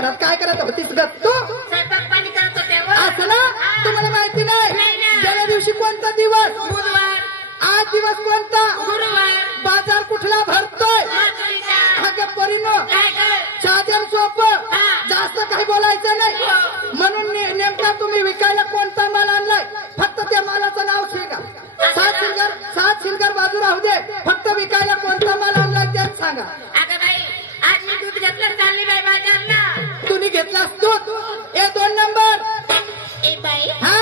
घरात काय करत होतीस ग तू? स्वयंपाक पाणी करत होते हो. असं ना तुम्हाला माहिती नाही गेल्या दिवशी कोणता दिवस? बुधवार. आज दिवस कोणता? गुरुवार. बाजार कुठला भरतोय? माधुरीचा. परिणो काय कर? साधन सोपं जास्त काही बोलायचं नाही. म्हणून नेमका तुम्ही विकायला कोणता माल आणलाय फक्त त्या मालाचं नाव सांगा. सात शिलगर बाजू राहू दे फक्त विकायला कोणता माल आणलाय त्याच सांगा. अगं बाई आज मी दूध घेतलं चालली बाई बाजारला. तुम्ही घेतलास दूध. ए 2 नंबर. ए बाई. हा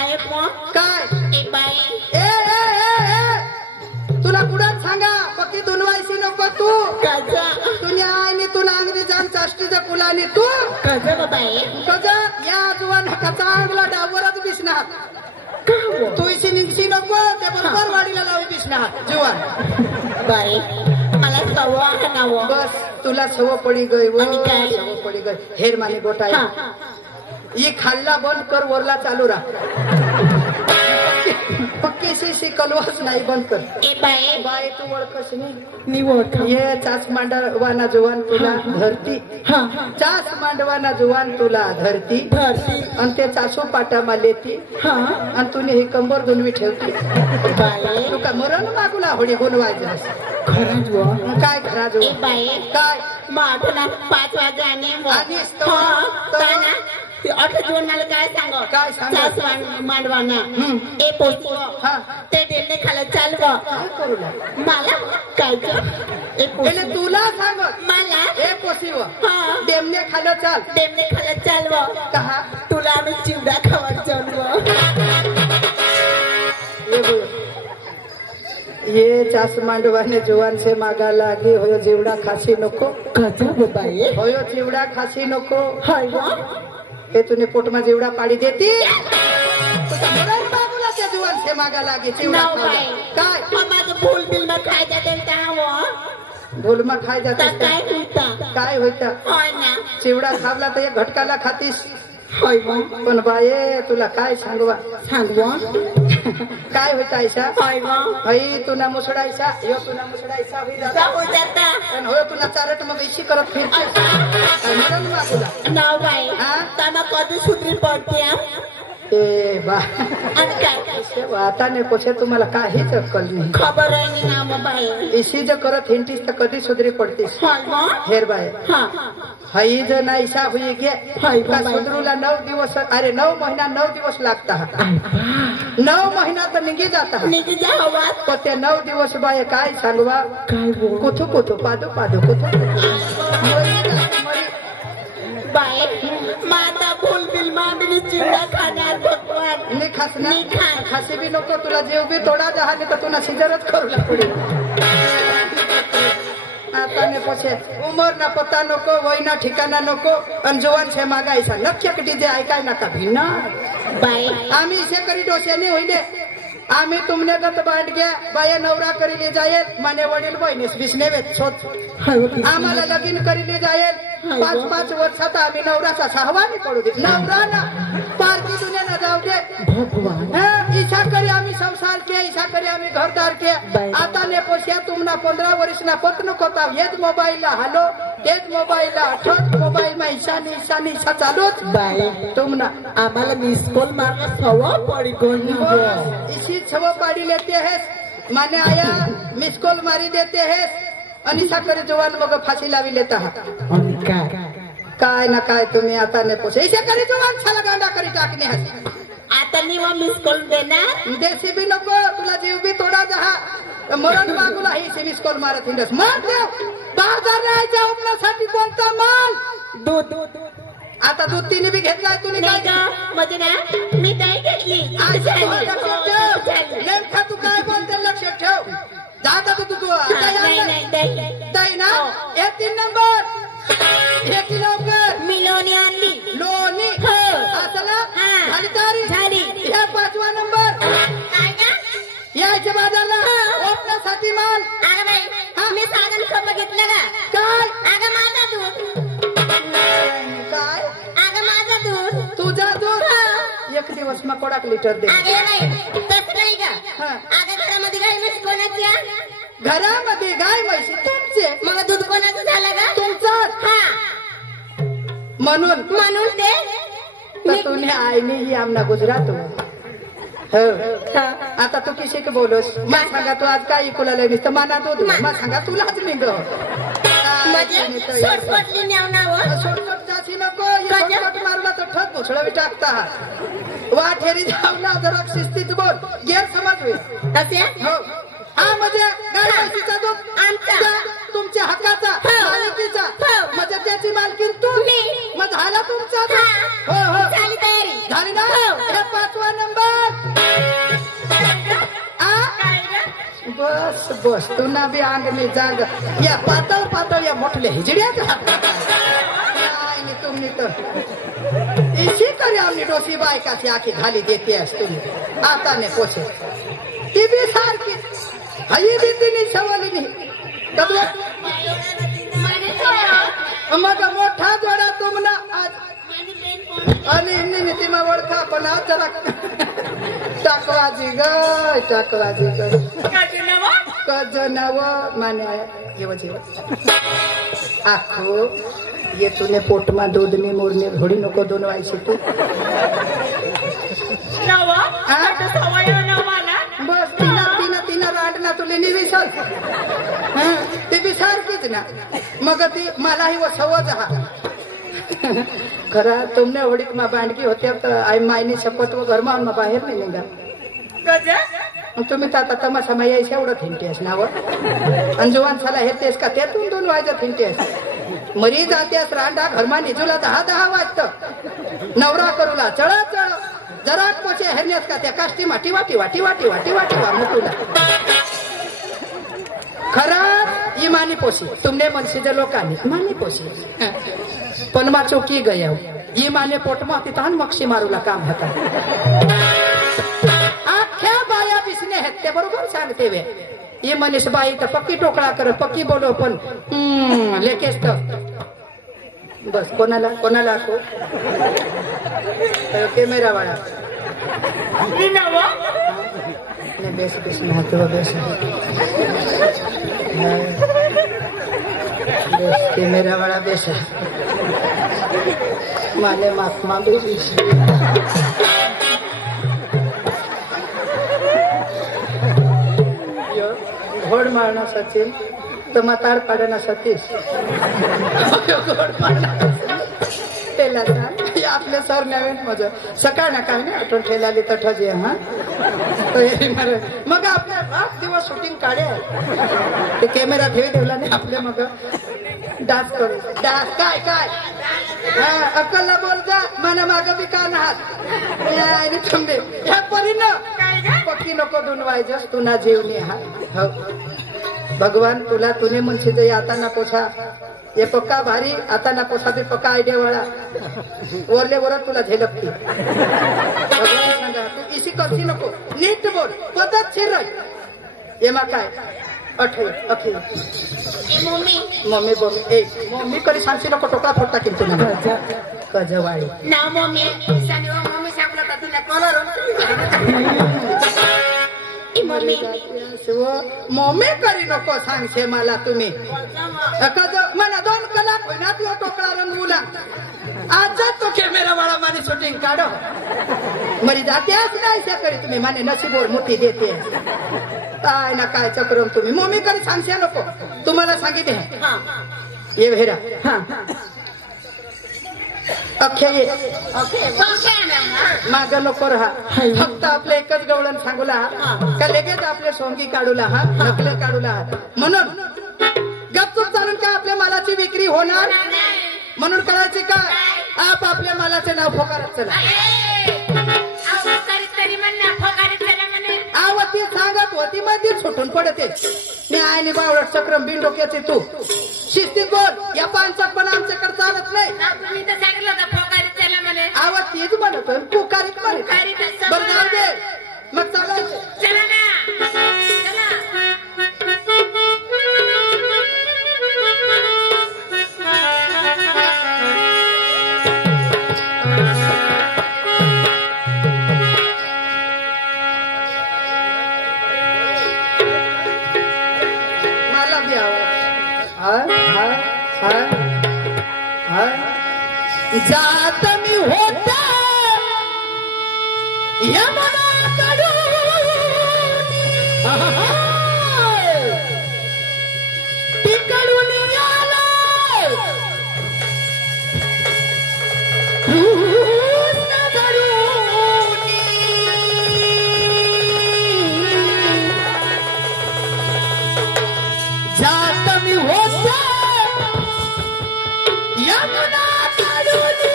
आहे कोण? काय? ए बाई. ए ए ए ए तुला कुठं सांगा पक्की दुनवायची नको तू. तुझ्या आईने तुला अंगरी जाम चाष्टीच्या कुलाने तू बाई कज या जुवान कसा अंगला डावरच दिसणार. तू इशी निघशी नको त्या बरोबर वाडीला लावू दिसणार जुवान. बाई मला सव्वा नाव. बस तुला सव पडी गई व आणि काय? सव पडी गई. हेर माने गोटा ये खाल्ला बंद कर वरला चालू राहा. पक्की शी कलवास नाही बंद कर. ए बाई. बाय तू ओळखस नाही. निवड ये चाच मांडवाना जुवान तुला धरती. चाच मांडवाना जुवान तुला धरती आणि ते चासू पाटा मालेती आणि तुने ही कंबर दुनवी ठेवती. तू का मरण मागूला होडी बोलवायचं काय घरा जो बाई काय माझं ना 5 वाजे आणि जोडणार काय सांग काय सांग मांडवाना ए पोचव ते डेलने खाला चालव करू मला काय कर तुला सांग मला ए पोसीव डेमने खालं चाल. डेमने खाला चालव कहा तुला आम्ही चिवडा खावा चालव. ये चास मांडवाने जुवान से मागा लागी होयो चिवडा खासी नको. बाई होयो चिवडा खासी नको. हे तुने पोटमा जेवढा पाडी देती बाबूला त्या जुवान से मागा लागे चिवडा काय माझं भूल बिल मग काय जाते भूलमा खाय जाते काय होता काय होता होय ना चिवडा खावला तर घटकाला खातीस. होय पण बाये तुला काय सांगवा काय होता ऐसा हई तुला मुसडायचा यो तुला मुसडायचा होय तुला चारट मग इशी करत फिरते बाबूला नाव बाई त्यांना कधी सुधरी पडते. ए बा आता नाही पोछे तुम्हाला काहीच अक्कल नाही. खबर आहे ना मग बाई इशी जर करत हिंटीस तर कधी सुधरी पडतीस. हेर बाय हई जर नाहीसा हुई गे सुधरूला 9 दिवस अरे 9 महिना 9 दिवस लागता. 9 महिना तर निघी जाता पण ते 9 दिवस बाय काय सांगवा कुथू कुथू पादू पादू कुथू बाय माता भूल बिल मांडणी चिवडा खाणार भगवान मी खासणार खासी बी नको तुला जेव बी तोडा जहाने तर तुला सिजरच करू लागली. आता ने पछे उमर ना पत्ता नको वयना ठिकाणा नको आणि जुवान छे मागायचा नक्की डीजे ऐकाय नका भिन्ना. बाई आम्ही इसे करी डोस्याने होईले आम्ही तुमने गत बांध घ्या बाया नवरा करीले जाईल माने वडील बहिणीस बिसने वेच आम्हाला लगीन करीले जाईल 5-5 वर्षात आम्ही नवराचा सहवानी पडू दे. नवरा ना पारकी दुनिया जाऊ दे. ईशा करी आम्ही संसार के ईशा करी आम्ही घरदार के. आता ने पोस्या तुमना 15 वर्ष ना पत्न कोता हेच मोबाईल ला हालो तेच मोबाईल ला ठोच मोबाईल मा ईशानी ईशानी ईशा चालूच तुमना आम्हाला मिस कॉल मारला सवा पडी कोण इसी छव पाड़ी लेते हैं माने आया मिस कॉल मारी देते हैं अनिशा करे जवान मग फाशी लावी लेता है. काय ना काय तुम्ही आता ने पोसे इसे करे जवान छाला गांडा करी टाकणे है. आता निवा मिस कॉल देणार देसी भी नको तुला जीव भी तोडा जहा मरण मागूला ही मिस कॉल मारत हिंडस मार देव बाजार जायचा आपल्यासाठी कोणता माल दूध आता दूध तिने बी घेतलाय तुम्ही काय म्हणजे ना मी नाही घेतली. नेमका तू काय बोलते लक्ष ठेव. जाता तू दही ना हे 3 नंबर 1 किलो मी लोणी आणली लोणी असला झाली हे 5वा नंबर यायच्या बाजारला ओपण्यासाठी माल. मी साधन सोबत घेतलं का काय अगं माझा दूध काय अगं माझा दूध तुझा दूध 1 दिवस मग कोडाक लिटर दे. तसं नाही का अगं घरामध्ये गाय म्हशी कोणाची घरामध्ये गाय म्हशी तुमचे मग दूध कोणाचं झालं का तुमचं. म्हणून म्हणून ते तर तुने आईने ही आमना गुजरात हो आता तू किशी के बोलोस मग सांगा तू आज काय इकुला नुसतं माना दूध मग सांगा तुलाच निघ म्हणजे शॉर्टकटली न्यावनावर शॉर्टकट जाची नको शॉर्टकट मारला तर ठक घोसळावी टाकता वा ठेरी जावला जरा शिस्तीत बोल गैरसमज होईल असे हो हा म्हणजे गाय म्हशीचा दूध आमचा तुमच्या हक्काचा मालकीचा म्हणजे त्याची मालकी तू मग झाला तुमचा हो हो झाली तयारी झाली ना हे 5वा नंबर बस बस तू ना बी अंगणी जाग या पातळ पातळ या मोठल्या हिजड्यात नाही तुम्ही तर इशी तरी आम्ही डोसी बायकाची आखी खाली देते तुम्ही आता ने पोचे ती बी सारखी हई बी तिने सवली नाही मग मोठा जोडा तुमना आज आणि नीतिमा ओळखा पण आज जरा टाकवाजी ग कज नाव माने जेव जेव आखो ये तुने पोटमा दूधनी मोरने घोडी नको दोन व्हायची तू बस तिना तिना तिना रांडना तुले निविसल ते बी सारखीच ना मग ती मलाही व सवज हा खरा तुमने होडीक मा बांडगी होते तर आई मायनी शपथ व घर मा बाहेर नाही निघा तुम्ही तर आता तमाशा माई यायचं एवढं थिंटेस नावं अंजुवान साला हे तेस का त्यातून 2 वाजता थिंटेस मरी जात्यास रांडा घरमा निजूला 10 वाजत नवरा करूला चळ चळ जरा पोचे हेरण्यास का त्या काष्टी माटी वाटी वाटी वाटी वाटी वाटी वा मुकुला खरा इमानी पोशी तुमने मनसीचे लोकांनी मानी पोशी पण मा चौकी गया इमाने पोटमा तिथान मक्षी मारूला काम होता आख्या बाया बिसने आहेत ते बरोबर सांगते वे ये मनीष बाई तर पक्की टोकळा कर पक्की बोलो पण लेकेस तर बस कोणाला कोणाला आखो कॅमेरा वाला ने बेस बेस महत्व बेस कॅमेरा वाला बेस माने माफमा बेस घोड मारणं सचिन तर माताड पाडणं सतीश घोड पाडणं ठेला आपल्या सर नवीन मजा सकाळ ना काय नाही आठवण ठेलाली तठच आहे हा मग आपल्या 5 दिवस शूटिंग काढे ते कॅमेरा ठेवला नाही आपले मग डान्स करू डान्स काय काय अक्कलला बोलता मला माग बी का नाहात थांबे ह्या परीनं पक्की नको दुनवायचंस तुना जीवनी हा हो भगवान तुला तुने म्हणशील आता ना पोछा ये पक्का भारी आता ना पोछा बी पक्का आयडिया वाला वरले वरच तुला झेलपती भगवान सांगा तू इसी करती नको नीट बोल पद्धतशीर एमा काय अखे मम्मी मम्मी बोल ए मम्मी कधी सांगशी नको टोका फोडता किंतु मला कजवाळी ना मम्मी मम्मी सांगलं का तुला कलर मम्मी मम्मी करी नको सांगशे मला तुम्ही मला 2 कलाक होईना तू टोकळा रंगवला आज तो कॅमेरा वाला माझी शूटिंग काढ मरी जात्याच नाही त्या करी तुम्ही माने नशीबोर मोठी देते काय ना काय चक्रम तुम्ही मम्मी करी सांगशे नको तुम्हाला सांगितले ये भेरा हा अख्या ये माग नको राहा फक्त आपले एकच गवळण सांगूला का लगेच आपले सोंगी काढूला हा नकले काढूला म्हणून गपचूप चालून काय आपल्या मालाची विक्री होणार म्हणून करायची का आप आपल्या मालाचे नाव फोकारत चला आवती सांगत होती मध्ये सुटून पडते मी आईने बावळट चक्रम बिन डोक्याचे तू शिस्तीत बोल या पानचक पण आमच्याकडे चालत नाही आवाज तीच म्हणतोय पुकारीत म्हणत बरं जाऊ दे मग चालायचं जात मी होते यमुनाकडून तिकडून आलो जात मी होते यमुनाकडून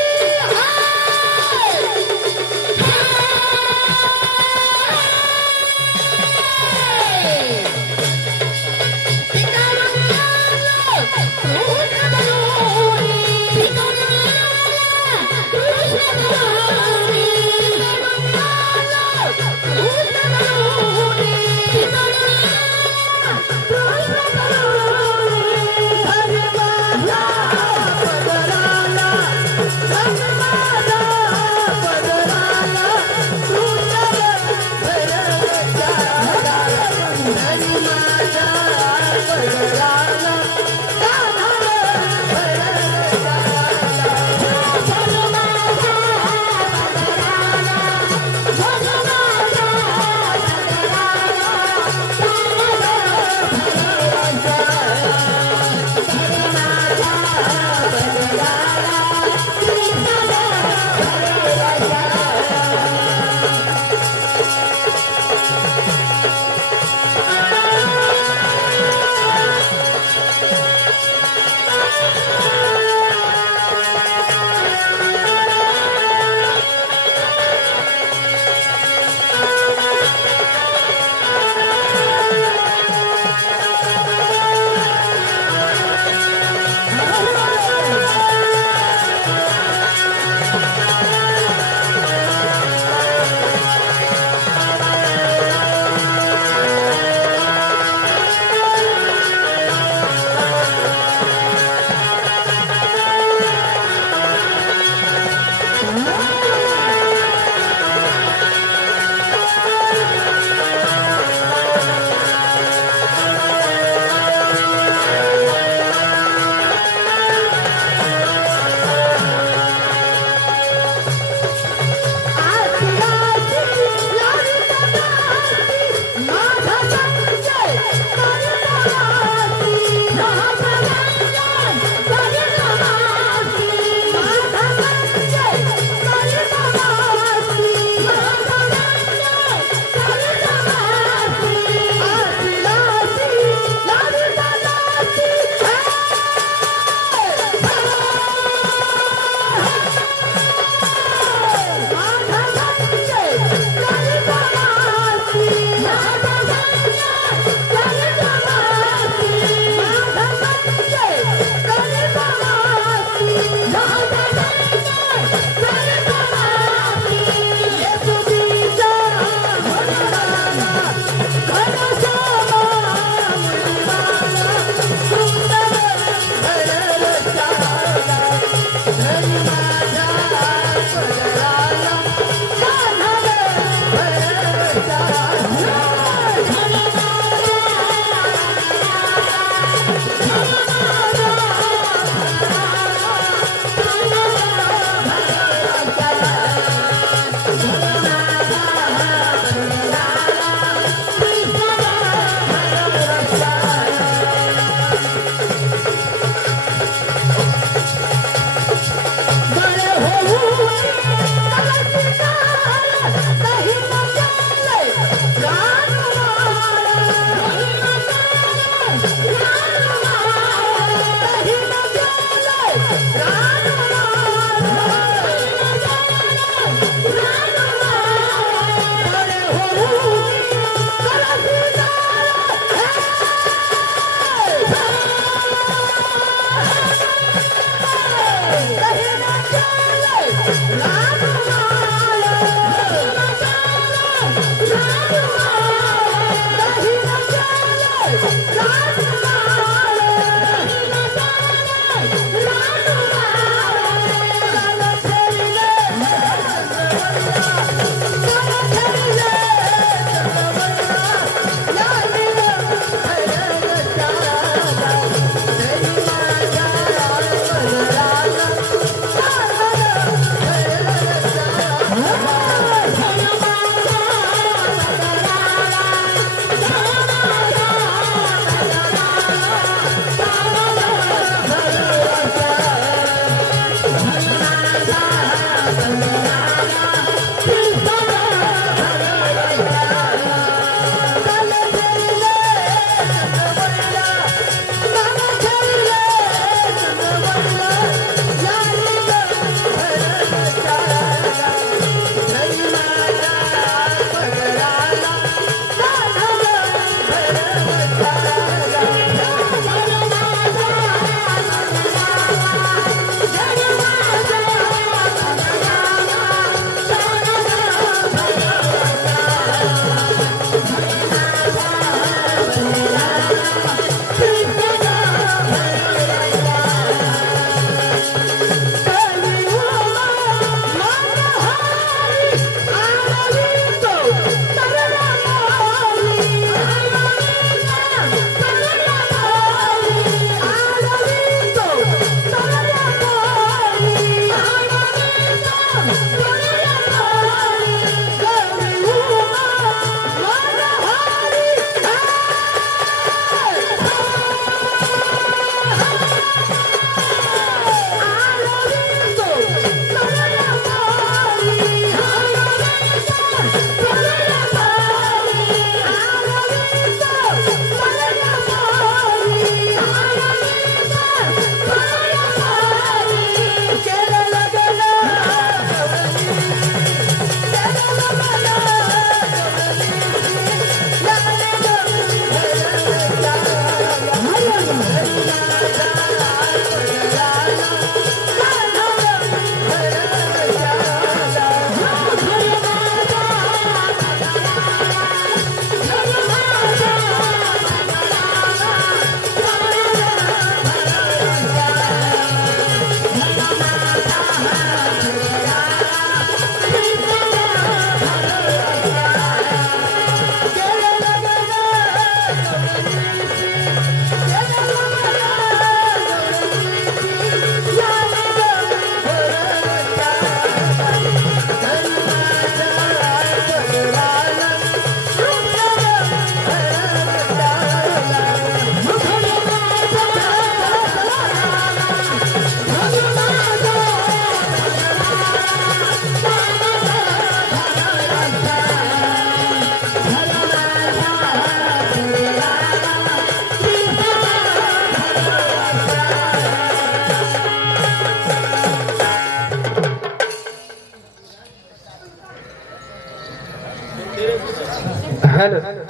हॅलो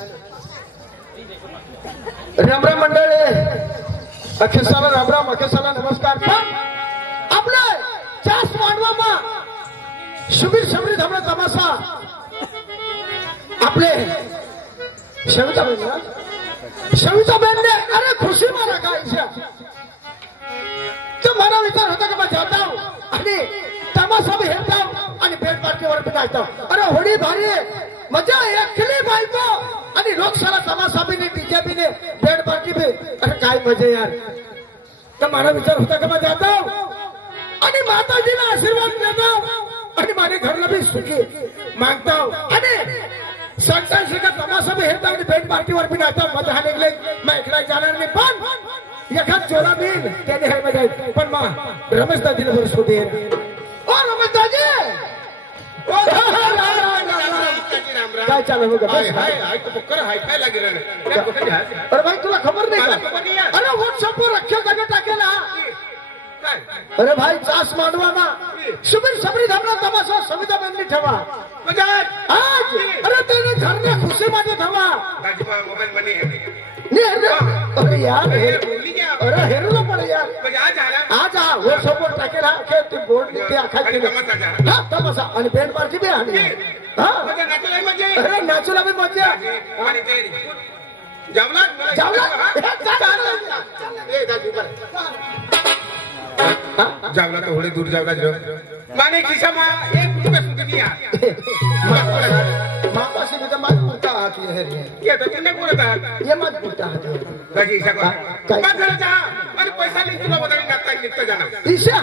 राम राम मंडळी अखेसाला राम राम अखेसाला नमस्कार आपले चास मांडवा शुभीर शबरी धमला तमाशा आपले शविताबेन ने अरे खुशी मारा का तो मला विचार होता की मैं जाता हूँ आणि तमाशा भी हेरता हूँ आणि बेड पार्टीवर भी जाता हूँ अरे होडी भारी मजा एकली बायको आणि लोकशाला तमाशा भी नहीं डीजे भी नहीं बेड पार्टी भी अरे काय मजा यार तो मला विचार होता की मैं जाता हूँ आणि माताजीला आशीर्वाद देता हूँ आणि माझे घरला भी सुखी मागता हूँ आणि संतांशी का तमाशा भी हेरता हूँ बेड पार्टीवर भी जाता हूँ मजा निघले मैं एकला जाणार नाही पण एखाद चोरा बिन त्याने हे मजा पण मा रमेश दाजीला बरं सुटी ओ रमेश दाजी काय चालू होगा हाय तो बकर हाय फाय लागे रे अरे भाई तुला खबर नाही का अरे व्हॉट्सअप वर अख्ख्या जागा टाकेला अरे भाई चास मांडवा शुभीर सबरी धमला तमाशा सविता बंदी ठेवा आज अरे तेरे घर में खुशी मध्ये ठेवा मोबाईल बनी अरे यार अरे हेरलो पडे यार आज व्हॉट्सअप वर टाकेला ते बोर्ड ते आखा हा तमाशा आणि बेड पार्टी बी आणि हा अरे नाचूला बी मजा जावला तो थोड़े दूर जावला जो माने किसा मा एक रुपया सुधी नहीं आ मापा से तो मत पूछता आती है ये तो किन्ने बोलता ये मत पूछता है बाकी ईशा को मत घर जा अरे पैसा नहीं तुला बताने का टाइम निकल जाना ईशा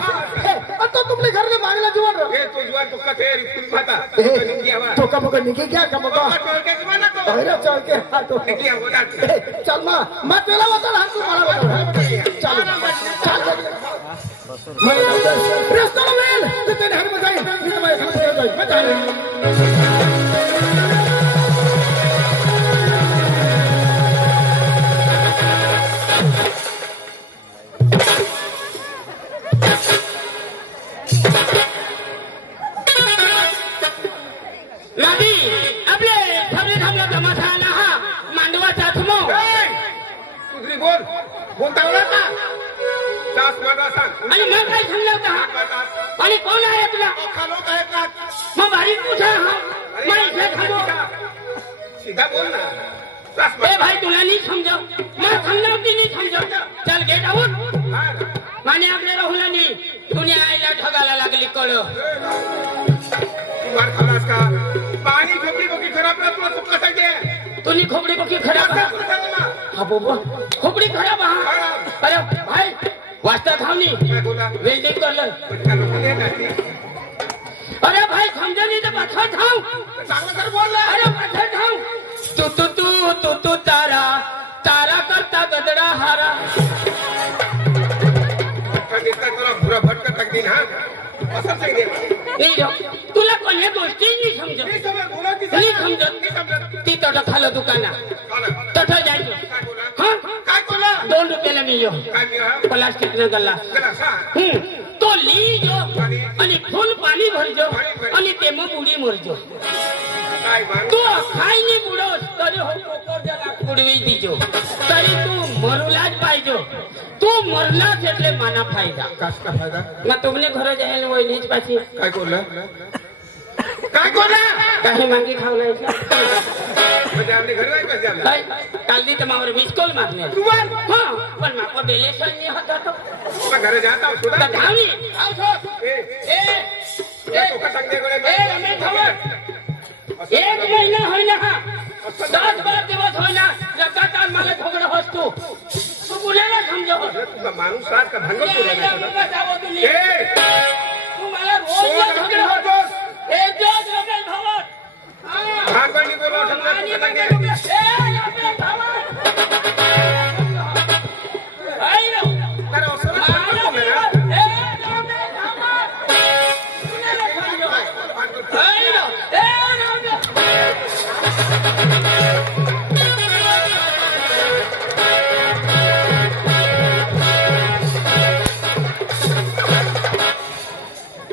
तो तुमने घर में मांगला जुआन ए तो जुआन तो कथे तुम खाता तो निकी आवा तो कम को निकी क्या कम को चल के जुआन तो अरे चल के हां तो निकी आवा चल मां मत चला बता हाथ को मारा चल चल रास्ता में तेरे हर में जाए मैं घर में जाए लादी आपले सबरे थांबला तमाशा आला हा मांडवाचा थमो दुसरी बोलता होला का दास मांडवा सांग आणि मग काय सांगलं होता आणि कोण आहे तुला खालो काय का मग भारी पूछा हा मैं इथे थांबो सीधा बोल ना ए भाई तुला नहीं समझो मैं समझावती नहीं समझो चल गेट आउट माने आपले राहुला नहीं दुनिया आईला ढगाला लागली कळ मार खालास का पाणी खोपडी बोकी खराब ना तुला सुक्का सांगते तुनी खोपडी बोकी खराब हा बोबो खोपडी खराब हा अरे भाई वास्ता थावनी वेल्डिंग करलं अरे भाई समझो नहीं तो पाछा थाव चांगलं कर बोल अरे पाछा थाव तू तारा तारा करता गदडा हारा तुला बुरा भटका टाक दिन हा असं सांगते नहीं तुला कोणी गोष्टी नाही समजत नहीं समजत ती तट खालं दुकाना तट जायचं हाँ काय बोला 2 रुपयाला मिळो काय मिळा प्लास्टिक न गल्ला तो लीजो आणि फुल पाणी भरजो आणि ते मग उडी मरजो काय मान तू खाई नाही बुडोस तरी हो कोकोडला बुडवी दीजो तरी तू मरुलाच पाहिजो तू मरलाच એટલે माना फायदा कसका फायदा मग तुमने घर जायला वहिनीच पाशी काय बोलला काय बोलला काही मांगी खावलाय म्हणजे आपले घर नाही पैसे आपले काल दी तमावर मिस कॉल मारने तू बोल हां पण मापा बेलेशन नाही होता तो मैं घर जाता हूं सुधा धावनी आव छो ए तो का सांगते गोळे ए रमेश खबर 1 महिना होईना हा 10-12 दिवस होईना लगातार मला झगडा होतो तू कुणाला समजाव तुझा माणूस सारखा भांडण करू ए तू मला रोज झगडा होतो एक दिवस रमेश खबर भांडणी बोलव ए रमेश खबर आई रो अरे असं नको मेरा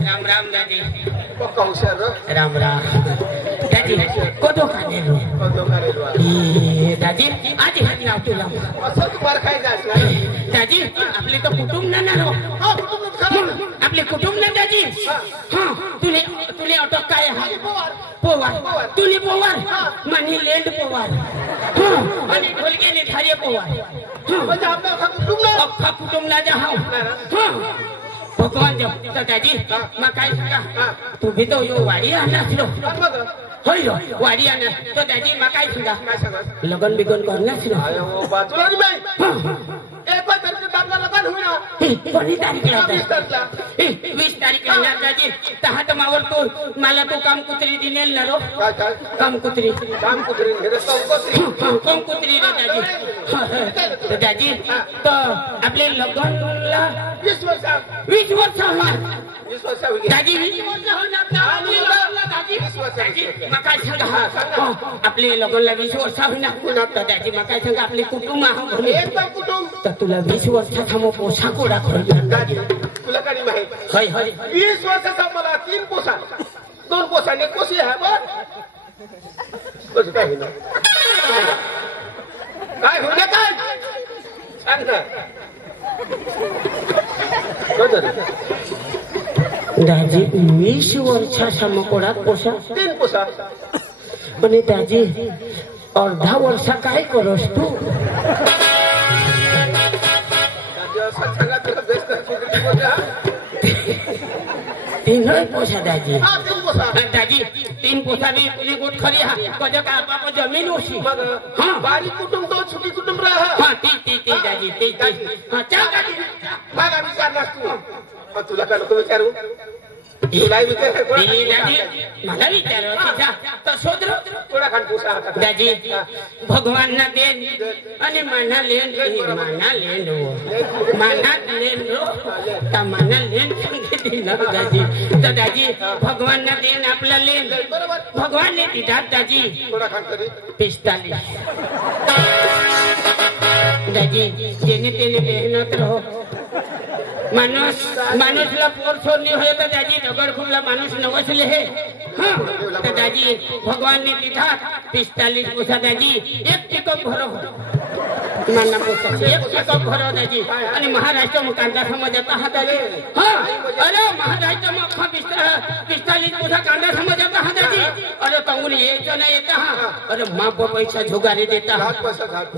राम राम दादी पक्का हुशार राम राम दाजी कोदो काढेलो दाजी आधी हात लावतो लाव असंच वर काय जायचं दाजी आपले तर कुटुंब ना रो आपले कुटुंब ना दाजी हा तुले तुले अटक काय पोवार तुले पोवार मानी लेंड पोवार आणि ढोलकेने थारे पोवार म्हणजे आपलं अख्खा कुटुंब ना जाऊ भगवान जब तर दाजी मग काय सांगा तू भी तो यो वाडी आणलास लो होय लो वाडी आणला तो दाजी मग काय सांगा लगन बिगन करण्यास लो कोणी तारीखला 20 तारीखला ना दाजी तहा तर मावर तू मला तू काम कुत्री दिनेल ना रो काम कुत्री रे दाजी दाजी तर आपले लगनला 20 वर्ष होणार दाजी 20 वर्ष होणार दाजी मग काय सांगा आपले लगनला 20 वर्ष होणार तर दाजी मग काय सांगा आपले कुटुंब एकदम कुटुंब तर तुला 20 वर्षाचा मग पोशाख कोडा दाजी तुला काही माहित होय होय 20 वर्षाचा मला 3 पोशाख 2 पोशाने कोशी आहे बघ कसं काय होईल काय होईल काय सांग ना दाजी 20 वर्षाचा मकोडा पोशाख 3 पोशाख आणि दाजी अर्धा वर्षा काय करस तू तीनों पोसा दाजी दाजी 3 पोसाने पुणे गोट खरी हा कजो का बाप जमीन होशी हां बारी कुटुंब तो छोटी कुटुंब रहा हां ती दाजी ती हां चल दाजी मग आम्ही विचारणार तू तुला काय नको विचारू तुला विचार दाजी मला विचारो तिचा तर शोधरो थोडा खान पोसा दाजी भगवान ना देन आणि माना लेन माना लेन रो ता माना लेन सांगे दिला दाजी तर दाजी भगवान ना देन आपला लेन भगवान ने दिला दाजी थोडा खान कधी 45 दाजी जेने तेने मेहनत रहो माणूसला पोर सोडली होय तर दाजी दगडखुरला माणूस नवसले हे तर दाजी भगवान ने दिला 45 पोसा दाजी 1 टिकप भरो मानना पोसा 1 टिकप भरो दाजी आणि महाराष्ट्र मग कांदा समजता हा दाजी हा अरे महाराष्ट्र मग 45 पोसा कांदा समजता हा दाजी अरे तंगुली एक जण येता हा अरे माप पैसा झोगारे देता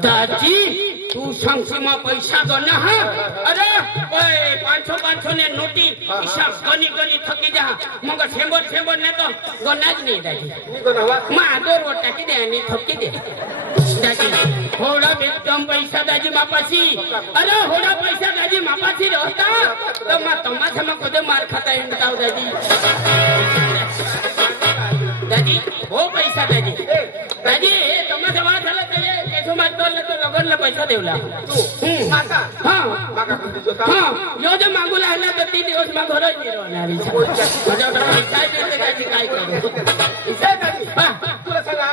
दाजी तू सांगशीमा पैसा गना हा अरे 500 ने नोटी हिसाब गनी थकी जा मग ठेंबर ने तो गनाच नहीं दाजी मां 2 रोटाची दे आणि थकी दे दाजी होडा एकदम पैसा दाजी मापाशी अरे होडा पैसा दाजी मापाशी होता तर मग तमाशा मग कधी मार खाता येईल दाजी दाजी हो पैसा दाजी दाजी तमाशा वाद झाला त्याच्या मागला तो लगनला पैसा देवला हां यो जो मागू लागला तर 3 दिवस मग घरच मिळवणार काय करू तुला सांगा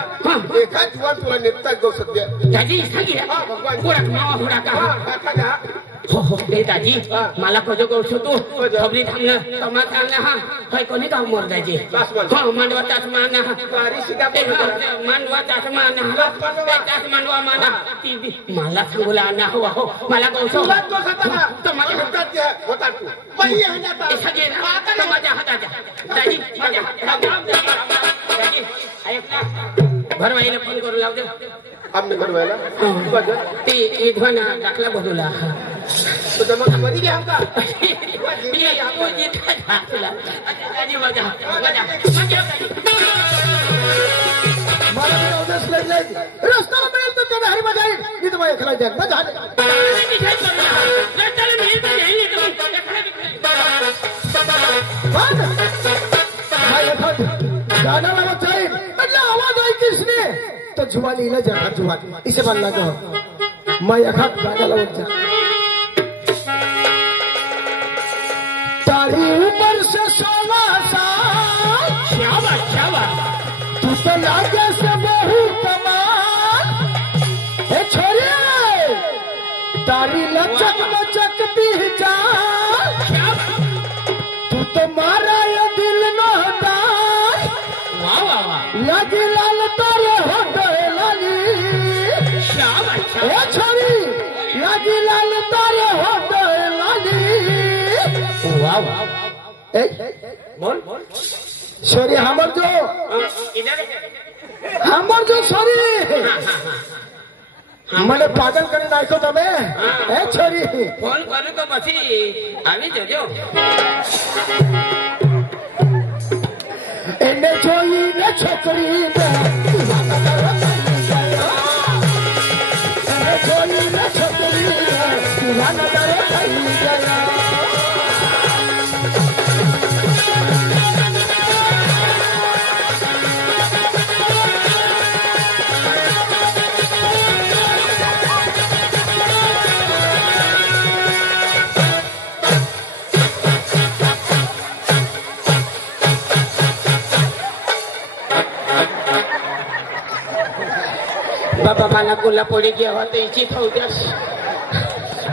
एका जीवन तुला नेता गो सध्या दाजी सांगे पुरा का हो ते दाजी मला कजो गवसो तू खबरी थांबलं समाज आणला हा होय कोणी काम मोर दाजी हो मांडवाचा माना मांडवाचा माना मांडवा माना मला सांगूला आणा हो हो मला गवसो माझ्या हातात होता तू माझ्या हातात दाजी माझ्या दाजी ऐकला भरवाईला फोन करू लावते आम्ही भरवायला ते विधवाना दाखला बदलला मग कधी घ्या का रस्त्याला मिळेल तर त्याने हरी मजा येईल मी तुम्हाला एकला द्या मजा गाना लावत जाईल म्हटलं आवाज ऐकीस ने तो जुवान येईल जगा जुवान इसे म्हणला का मैं एखाद गाना लावत जा तारी उम्र से 16 साल शाबाश तू तो लागे से बहु कमाल हे छोरी तारी लचक लचकती चाल तू तो मारा ये दिल न हटा वाह लगिल वाव बोल सॉरी हमर जो इधर सॉरी મને પાગલ કરી નાખ્યો તમે એ છોરી ફોન કરું તો પછી આવી જજો એને જોઈને છોકરી એને જોઈને છોકરી દીવાના તારે થઈ ગયા बाबा मला गुला पोळी घ्यावा त्याची थोड्यास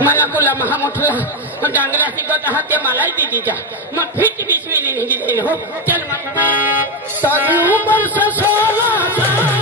मला गुला महा मोठला डांगराची गत हा ते मलाही दिली जा मग फिट बिस्वीने निघी जाईल हो चल मग तारी उमर से 16